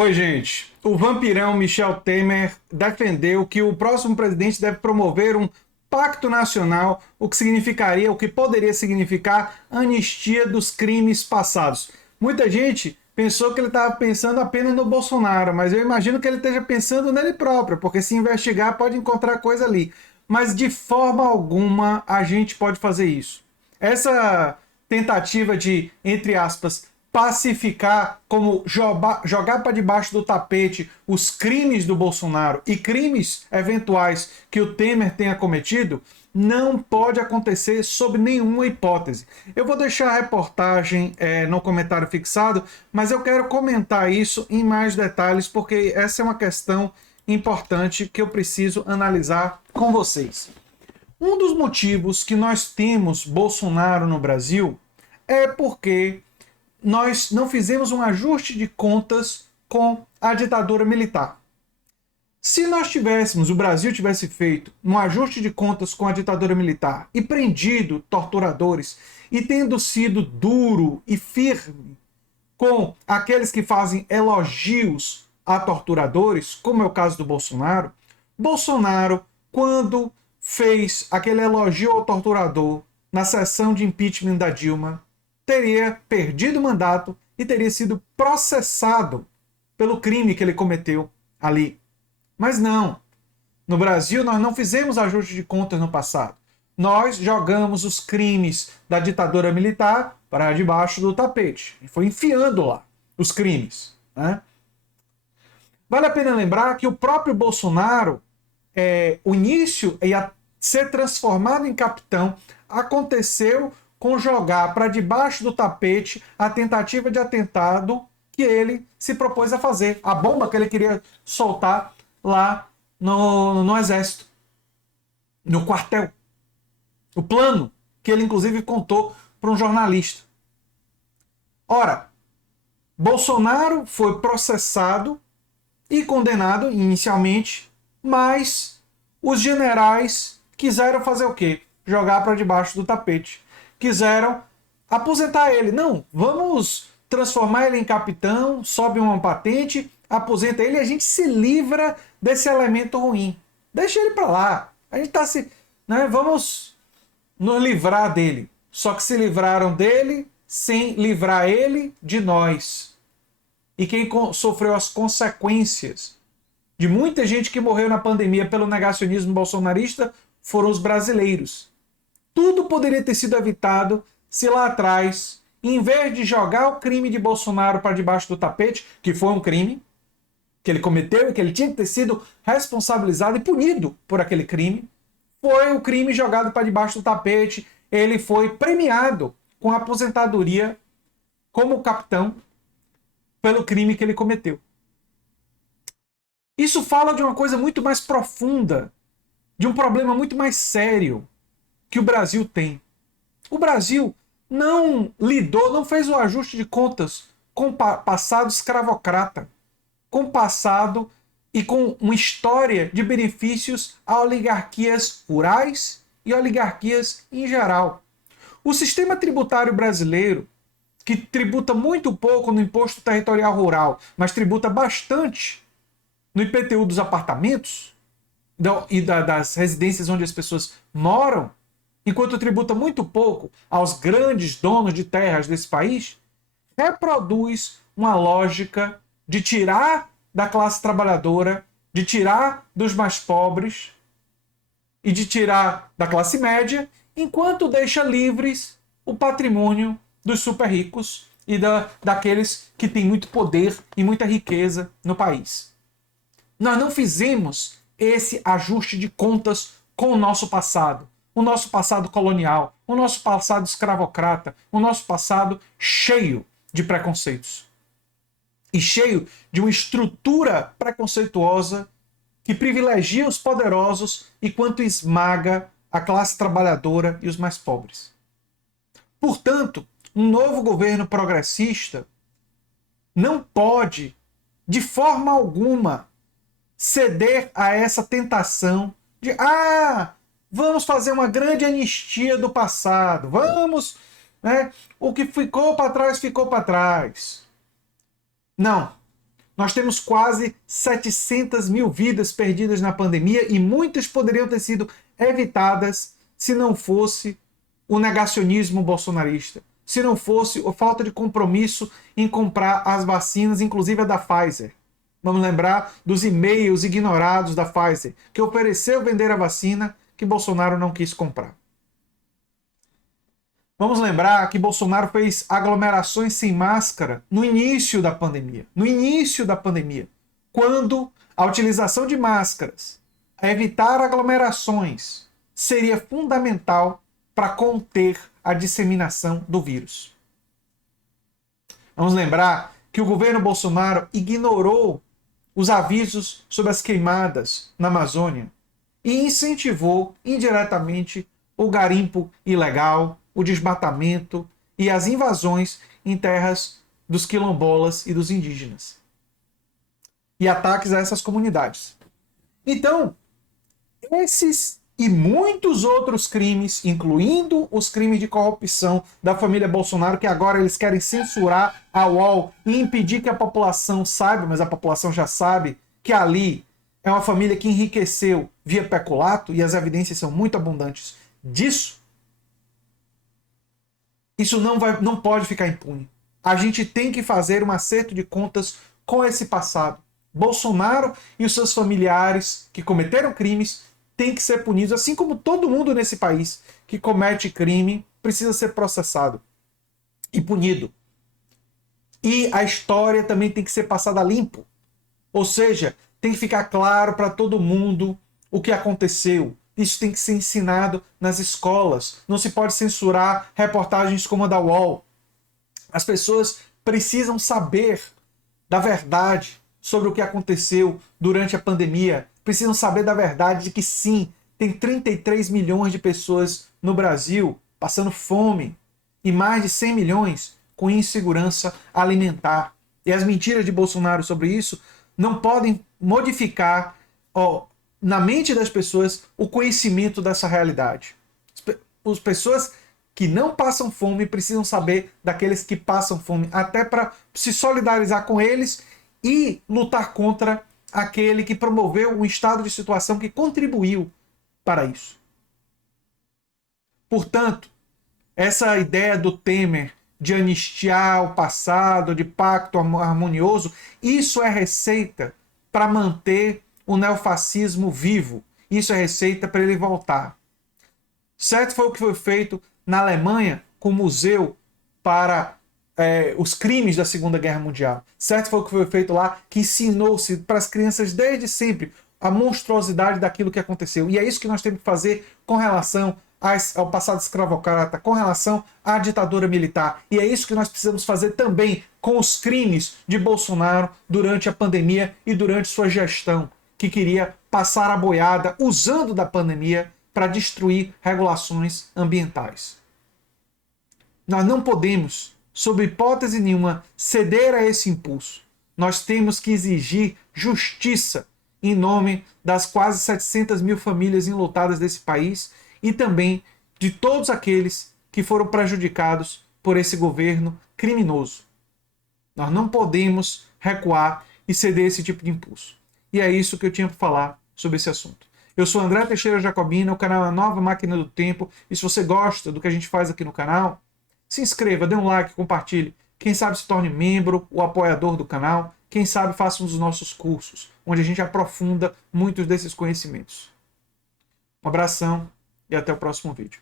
Oi, gente. O vampirão Michel Temer defendeu que o próximo presidente deve promover um pacto nacional, o que significaria, o que poderia significar anistia dos crimes passados. Muita gente pensou que ele estava pensando apenas no Bolsonaro, mas eu imagino que ele esteja pensando nele próprio, porque se investigar pode encontrar coisa ali. Mas de forma alguma a gente pode fazer isso. Essa tentativa de, entre aspas, pacificar, como jogar para debaixo do tapete os crimes do Bolsonaro e crimes eventuais que o Temer tenha cometido, não pode acontecer sob nenhuma hipótese. Eu vou deixar a reportagem no comentário fixado, mas eu quero comentar isso em mais detalhes, porque essa é uma questão importante que eu preciso analisar com vocês. Um dos motivos que nós temos Bolsonaro no Brasil é porque nós não fizemos um ajuste de contas com a ditadura militar. Se nós tivéssemos, o Brasil tivesse feito um ajuste de contas com a ditadura militar e prendido torturadores e tendo sido duro e firme com aqueles que fazem elogios a torturadores, como é o caso do Bolsonaro, Bolsonaro, quando fez aquele elogio ao torturador na sessão de impeachment da Dilma, teria perdido o mandato e teria sido processado pelo crime que ele cometeu ali. Mas não. No Brasil, nós não fizemos ajuste de contas no passado. Nós jogamos os crimes da ditadura militar para debaixo do tapete. E foi enfiando lá os crimes. Né? Vale a pena lembrar que o próprio Bolsonaro, o início ia ser transformado em capitão, aconteceu com jogar para debaixo do tapete a tentativa de atentado que ele se propôs a fazer. A bomba que ele queria soltar lá no Exército, no quartel. O plano que ele, inclusive, contou para um jornalista. Ora, Bolsonaro foi processado e condenado inicialmente, mas os generais quiseram fazer o quê? Jogar para debaixo do tapete. Quiseram aposentar ele. Não, vamos transformar ele em capitão, sobe uma patente, aposenta ele e a gente se livra desse elemento ruim. Deixa ele para lá. A gente está se... Né, vamos nos livrar dele. Só que se livraram dele sem livrar ele de nós. E quem sofreu as consequências de muita gente que morreu na pandemia pelo negacionismo bolsonarista foram os brasileiros. Tudo poderia ter sido evitado se lá atrás, em vez de jogar o crime de Bolsonaro para debaixo do tapete, que foi um crime que ele cometeu e que ele tinha que ter sido responsabilizado e punido por aquele crime, foi o crime jogado para debaixo do tapete. Ele foi premiado com a aposentadoria como capitão pelo crime que ele cometeu. Isso fala de uma coisa muito mais profunda, de um problema muito mais sério que o Brasil tem. O Brasil não lidou, não fez o ajuste de contas com o passado escravocrata, com o passado e com uma história de benefícios a oligarquias rurais e oligarquias em geral. O sistema tributário brasileiro, que tributa muito pouco no imposto territorial rural, mas tributa bastante no IPTU dos apartamentos e das residências onde as pessoas moram, enquanto tributa muito pouco aos grandes donos de terras desse país, reproduz uma lógica de tirar da classe trabalhadora, de tirar dos mais pobres e de tirar da classe média, enquanto deixa livres o patrimônio dos super ricos e daqueles que têm muito poder e muita riqueza no país. Nós não fizemos esse ajuste de contas com o nosso passado colonial, o nosso passado escravocrata, o nosso passado cheio de preconceitos. E cheio de uma estrutura preconceituosa que privilegia os poderosos enquanto esmaga a classe trabalhadora e os mais pobres. Portanto, um novo governo progressista não pode, de forma alguma, ceder a essa tentação de vamos fazer uma grande anistia do passado, vamos, né? O que ficou para trás, ficou para trás. Não. Nós temos quase 700 mil vidas perdidas na pandemia e muitas poderiam ter sido evitadas se não fosse o negacionismo bolsonarista, se não fosse a falta de compromisso em comprar as vacinas, inclusive a da Pfizer. Vamos lembrar dos e-mails ignorados da Pfizer, que ofereceu vender a vacina que Bolsonaro não quis comprar. Vamos lembrar que Bolsonaro fez aglomerações sem máscara no início da pandemia. No início da pandemia, quando a utilização de máscaras, a evitar aglomerações, seria fundamental para conter a disseminação do vírus. Vamos lembrar que o governo Bolsonaro ignorou os avisos sobre as queimadas na Amazônia e incentivou indiretamente o garimpo ilegal, o desmatamento e as invasões em terras dos quilombolas e dos indígenas. E ataques a essas comunidades. Então, esses e muitos outros crimes, incluindo os crimes de corrupção da família Bolsonaro, que agora eles querem censurar a UOL e impedir que a população saiba, mas a população já sabe, que ali é uma família que enriqueceu via peculato, e as evidências são muito abundantes disso. Isso não pode ficar impune. A gente tem que fazer um acerto de contas com esse passado. Bolsonaro e os seus familiares que cometeram crimes têm que ser punidos, assim como todo mundo nesse país que comete crime precisa ser processado e punido. E a história também tem que ser passada limpo. Ou seja, tem que ficar claro para todo mundo o que aconteceu. Isso tem que ser ensinado nas escolas. Não se pode censurar reportagens como a da UOL. As pessoas precisam saber da verdade sobre o que aconteceu durante a pandemia. Precisam saber da verdade de que sim, tem 33 milhões de pessoas no Brasil passando fome e mais de 100 milhões com insegurança alimentar. E as mentiras de Bolsonaro sobre isso não podem modificar na mente das pessoas o conhecimento dessa realidade. As pessoas que não passam fome precisam saber daqueles que passam fome, até para se solidarizar com eles e lutar contra aquele que promoveu um estado de situação que contribuiu para isso. Portanto, essa ideia do Temer de anistiar o passado, de pacto harmonioso, isso é receita para manter o neofascismo vivo. Isso é receita para ele voltar. Certo foi o que foi feito na Alemanha com o museu para os crimes da Segunda Guerra Mundial. Certo foi o que foi feito lá, que ensinou-se para as crianças desde sempre a monstruosidade daquilo que aconteceu. E é isso que nós temos que fazer com relação ao passado escravocrata, com relação à ditadura militar. E é isso que nós precisamos fazer também com os crimes de Bolsonaro durante a pandemia e durante sua gestão, que queria passar a boiada usando da pandemia para destruir regulações ambientais. Nós não podemos, sob hipótese nenhuma, ceder a esse impulso. Nós temos que exigir justiça em nome das quase 700 mil famílias enlutadas desse país e também de todos aqueles que foram prejudicados por esse governo criminoso. Nós não podemos recuar e ceder esse tipo de impulso. E é isso que eu tinha para falar sobre esse assunto. Eu sou André Teixeira Jacobina, o canal é a Nova Máquina do Tempo. E se você gosta do que a gente faz aqui no canal, se inscreva, dê um like, compartilhe. Quem sabe se torne membro ou apoiador do canal. Quem sabe faça um dos nossos cursos, onde a gente aprofunda muitos desses conhecimentos. Um abração e até o próximo vídeo.